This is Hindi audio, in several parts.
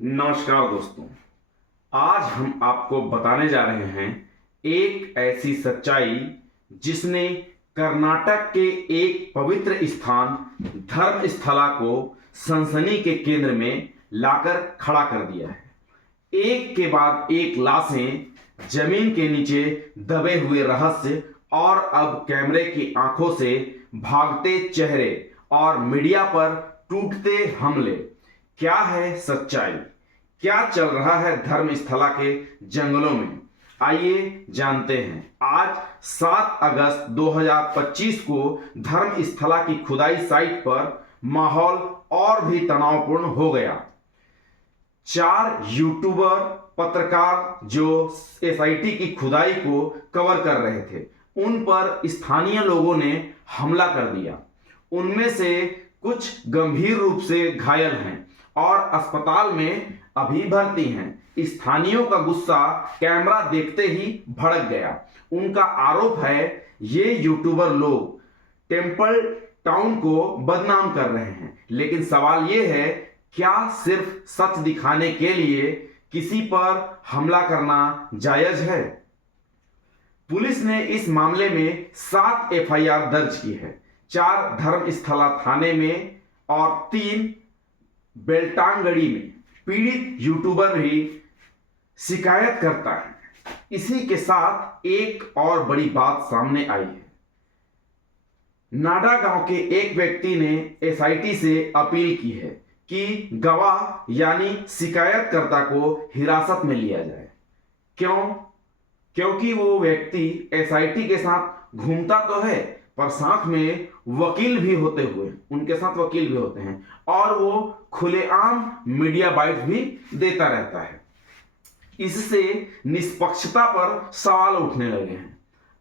नमस्कार दोस्तों। आज हम आपको बताने जा रहे हैं एक ऐसी सच्चाई जिसने कर्नाटक के एक पवित्र स्थान धर्मस्थला को सनसनी के केंद्र में लाकर खड़ा कर दिया है। एक के बाद एक लाशें, जमीन के नीचे दबे हुए रहस्य और अब कैमरे की आंखों से भागते चेहरे और मीडिया पर टूटते हमले। क्या है सच्चाई? क्या चल रहा है धर्मस्थला के जंगलों में? आइए जानते हैं। आज 7 अगस्त 2025 को धर्मस्थला की खुदाई साइट पर माहौल और भी तनावपूर्ण हो गया। 4 यूट्यूबर पत्रकार जो एसआईटी की खुदाई को कवर कर रहे थे, उन पर स्थानीय लोगों ने हमला कर दिया। उनमें से कुछ गंभीर रूप से घायल हैं और अस्पताल में अभी भर्ती हैं। स्थानीयों का गुस्सा कैमरा देखते ही भड़क गया। उनका आरोप है ये यूट्यूबर लोग टेंपल टाउन को बदनाम कर रहे हैं। लेकिन सवाल ये है, क्या सिर्फ सच दिखाने के लिए किसी पर हमला करना जायज है? पुलिस ने इस मामले में 7 एफआईआर दर्ज की है। 4 धर्मस्थला थाने में और 3 बेल्टांगड़ी में। पीड़ित यूट्यूबर भी शिकायत करता है। इसी के साथ एक और बड़ी बात सामने आई है। नाडा गांव के एक व्यक्ति ने एसआईटी से अपील की है कि गवाह यानी शिकायतकर्ता को हिरासत में लिया जाए। क्यों? क्योंकि वो व्यक्ति एसआईटी के साथ घूमता तो है, पर साथ में वकील भी होते हुए उनके साथ वकील भी होते हैं और वो खुलेआम मीडिया बाइट भी देता रहता है। इससे निष्पक्षता पर सवाल उठने लगे हैं।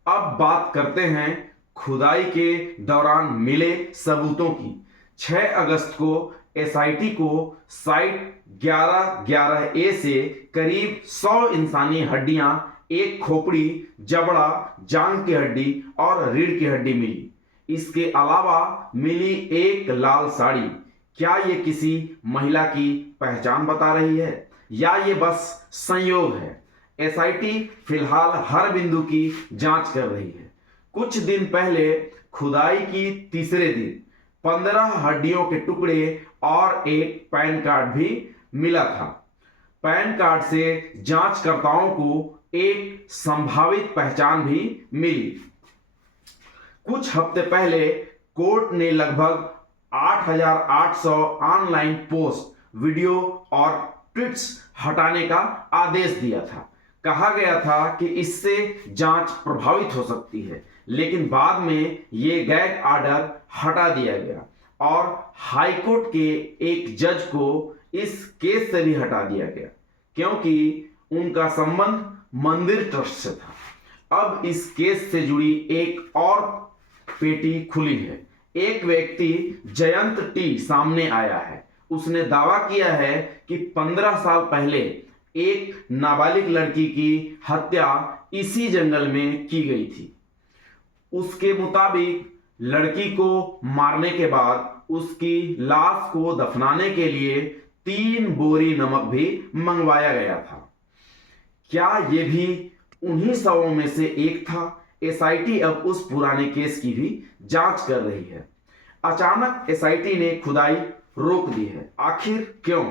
अब बात करते हैं खुदाई के दौरान मिले सबूतों की। 6 अगस्त को एसआईटी को साइट 1111A से करीब 100 इंसानी हड्डियां, एक खोपड़ी, जबड़ा, जांग की हड्डी और रीढ़ की हड्डी मिली। इसके अलावा मिली एक लाल साड़ी। क्या ये किसी महिला की पहचान बता रही है या ये बस संयोग है? एसआईटी फिलहाल हर बिंदु की जांच कर रही है। कुछ दिन पहले खुदाई की तीसरे दिन 15 हड्डियों के टुकड़े और एक पैन कार्ड भी मिला था। पैन कार्ड से जांचकर्ताओं को एक संभावित पहचान भी मिली। कुछ हफ्ते पहले कोर्ट ने लगभग 8,800 ऑनलाइन पोस्ट, वीडियो और ट्वीट्स हटाने का आदेश दिया था। कहा गया था कि इससे जांच प्रभावित हो सकती है, लेकिन बाद में ये गैग ऑर्डर हटा दिया गया और हाईकोर्ट के एक जज को इस केस से भी हटा दिया गया, क्योंकि उनका संबंध मंदिर ट्रस्ट से था। अब इस केस से जुड़ी एक और पेटी खुली है। एक व्यक्ति जयंत टी सामने आया है। उसने दावा किया है कि 15 साल पहले एक नाबालिग लड़की की हत्या इसी जंगल में की गई थी। उसके मुताबिक लड़की को मारने के बाद उसकी लाश को दफनाने के लिए 3 बोरी नमक भी मंगवाया गया था। क्या यह भी उन्हीं शवों में से एक था? एसआईटी अब उस पुराने केस की भी जांच कर रही है। अचानक एसआईटी ने खुदाई रोक दी है। आखिर क्यों?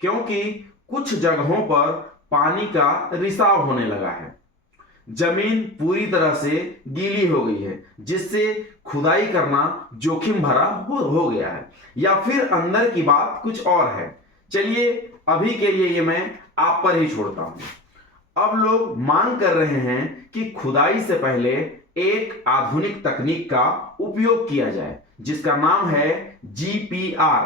क्योंकि कुछ जगहों पर पानी का रिसाव होने लगा है। जमीन पूरी तरह से गीली हो गई है, जिससे खुदाई करना जोखिम भरा हो गया है, या फिर अंदर की बात कुछ और है। चलिए, अभी के लिए ये मैं आप पर ही छोड़ता हूं। अब लोग मांग कर रहे हैं कि खुदाई से पहले एक आधुनिक तकनीक का उपयोग किया जाए, जिसका नाम है GPR,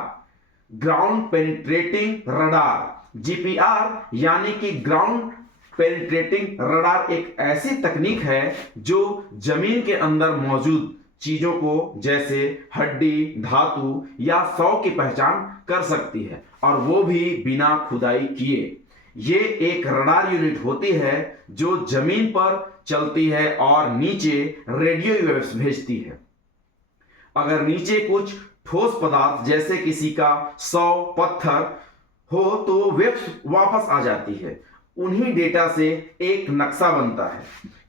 ground penetrating radar. GPR यानी कि ग्राउंड पेनिट्रेटिंग रडार एक ऐसी तकनीक है जो जमीन के अंदर मौजूद चीजों को, जैसे हड्डी, धातु या शव की पहचान कर सकती है, और वो भी बिना खुदाई किए। ये एक रडार यूनिट होती है जो जमीन पर चलती है और नीचे रेडियो वेव्स भेजती है। अगर नीचे कुछ ठोस पदार्थ जैसे किसी का शव, पत्थर हो तो वेब वापस आ जाती है। उन्हीं डेटा से एक नक्शा बनता है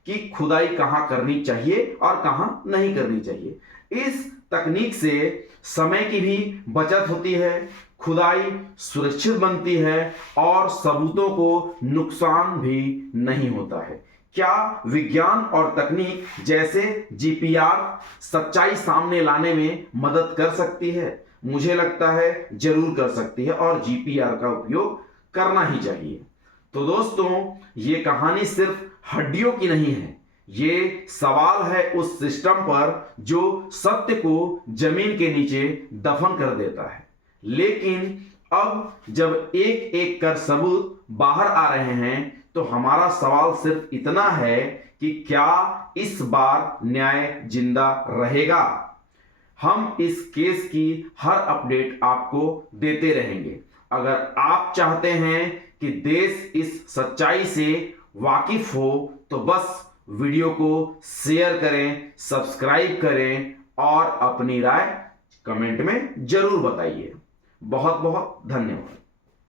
कि खुदाई कहाँ करनी चाहिए और कहाँ नहीं करनी चाहिए। इस तकनीक से समय की भी बचत होती है, खुदाई सुरक्षित बनती है और सबूतों को नुकसान भी नहीं होता है। क्या विज्ञान और तकनीक जैसे जीपीआर सच्चाई सामने लाने में मदद कर सकती है? मुझे लगता है जरूर कर सकती है और जीपीआर का उपयोग करना ही चाहिए। तो दोस्तों, ये कहानी सिर्फ हड्डियों की नहीं है, ये सवाल है उस सिस्टम पर जो सत्य को जमीन के नीचे दफन कर देता है। लेकिन अब जब एक एक कर सबूत बाहर आ रहे हैं तो हमारा सवाल सिर्फ इतना है कि क्या इस बार न्याय जिंदा रहेगा? हम इस केस की हर अपडेट आपको देते रहेंगे। अगर आप चाहते हैं कि देश इस सच्चाई से वाकिफ हो तो बस वीडियो को शेयर करें, सब्सक्राइब करें और अपनी राय कमेंट में जरूर बताइए। बहुत बहुत धन्यवाद।